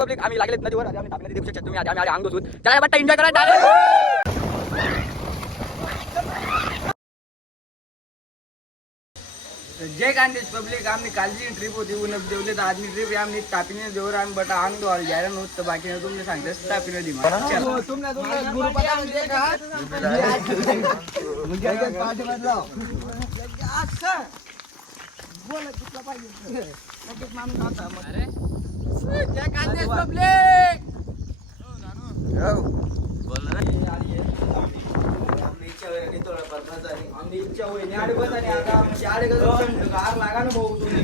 public आम्ही लागलेत नदीवर आधी आम्ही तापीमध्ये देखू शकता तुम्ही आधी आम्ही अंग दोसून त्याला बट्टा एन्जॉय करा जय खानदेश पब्लिक आमनी कालची ट्रिप होती उन्हात देवले तर आजनी ट्रिप आमनी तापीने देवर आम्ही बटा अंग धुवायला जायला नव्हतं बाकी तुम्ही सांगते तापीने दिमा जय खानदेश पब्लिक इच्छा होईल आडे बस आणि आता म्हणजे आडे कसं गार लागा ना भाऊ तुम्ही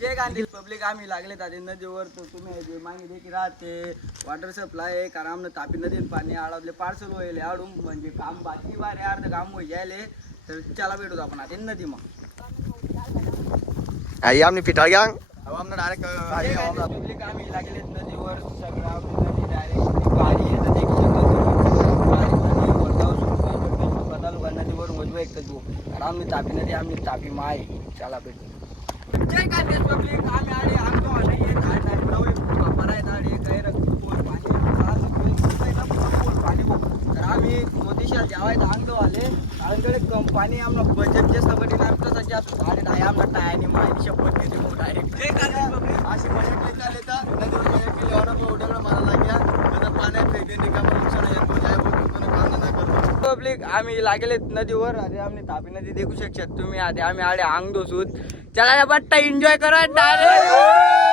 जय गांधी पब्लिक आम्ही लागले आधी नदीवर तर तुम्ही जे मागे देखील राहते वॉटर सप्लाय आहे कारण आमनं तापी नदीत पाणी आडवले पार्सल होईल आडून म्हणजे काम बाकी बारे अर्ध काम होईल यायले तर चला भेटू आपण आता नदी मग आई आम्ही फिटा घ्या डायरेक्ट पब्लिक आम्ही लागले नदीवर सगळं नदी डायरेक्ट गाडी येतात एक नदीवर वजवा एक तू आम्ही तापी नदी आम्ही तापी माय चला भेटू जय खानदेश पब्लिक आम्ही आडे आमतो आले तर आम्ही मोदीशाल जेवायला अंगतो आले आमच्याकडे कंपनी आम्हाला बजेट जास्त पडली आमच्यासाठी असं झाले नाही आमला टायनी माहिती शपथ घेते मग डायरेक्ट जय खानदेश पब्लिक अशी बजेट लेता लेता नदीवर बजेट केली ऑर्डर होटेलवर मला लागल्या त्याचा पाण्यात फेकून निकाल नुकसान येतो जाय बोलून काम नाही करतो पब्लिक आम्ही लागले नदीवर आधी आम्ही तापी नदी देखू शकतात तुम्ही आधी आम्ही आडे अंग दोसूत चला बट्टा एन्जॉय करा डायरेक्ट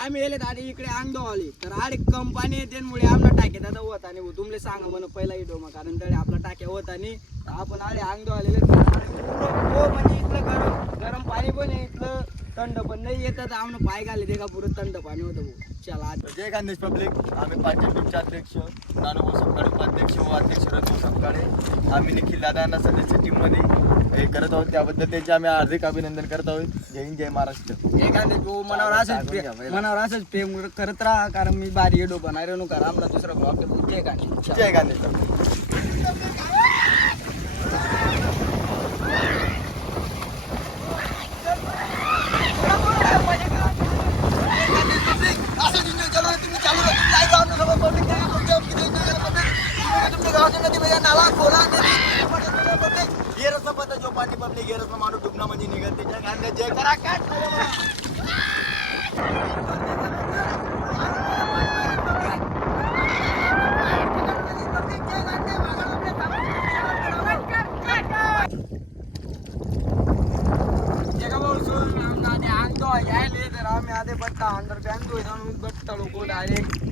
आम्ही येले आधी इकडे अंगदो आली तर आडे कंपनी येते मुळे आमला टाके दादा होत आणि तुमले सांगा म्हणून पहिला इडो मग कारण तरी आपला टाके होत आणि आपण आडे अंगदो आलेले म्हणजे इथलं गरम गरम पाणी पण आहे इथलं थंड पण नाही येतात आम्हाला पाय घाले ते का पुरं थंड पाणी होतं भाऊ चला जय खानदेश पब्लिक आम्ही पाचशे टीमचे अध्यक्ष नानूभाऊ सपकाळे उपाध्यक्ष व अध्यक्ष रघुभाऊ सपकाळे आम्ही निखिल दादांना सदस्य टीममध्ये हे करत आहोत त्याबद्दल त्यांचे आम्ही हार्दिक अभिनंदन करत आहोत जय हिंद जय महाराष्ट्र जय खानदेश भाऊ मनावर असंच प्रेम करत राहा कारण मी भारी येडो बनाय नको कारण आम्हाला दुसरा ब्लॉग जय खानदेश जय खानदेश जो पाणी पब्लिक गेरच माणूस डुबना म्हणजे निघते जय खानदेश जय करा काय आम्ही आधे बट्टा अंडर बट्टा लोक डायरेक्ट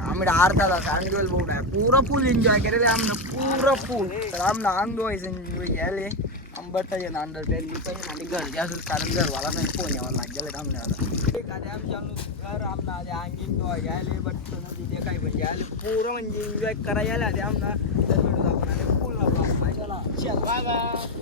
आम्ही अर्धा तास अंडवेल बोट आहे पुरा फुल एन्जॉय केलेले आमनं पुरा फुल तर आमनं अंग एन्जॉय घ्यायले आम बट्टा येणं अंडर पॅन मी पण आणि घर घ्यास कारण घरवाला नाही फोन यावं लागेल आमने एखाद्या आमच्या घर आमना आधी अंगीन घ्यायले बट्ट नदी जे काही पण घ्यायले पुरं म्हणजे एन्जॉय करायला आधी आमना तर भेटू आपण फुल चला बाय बाय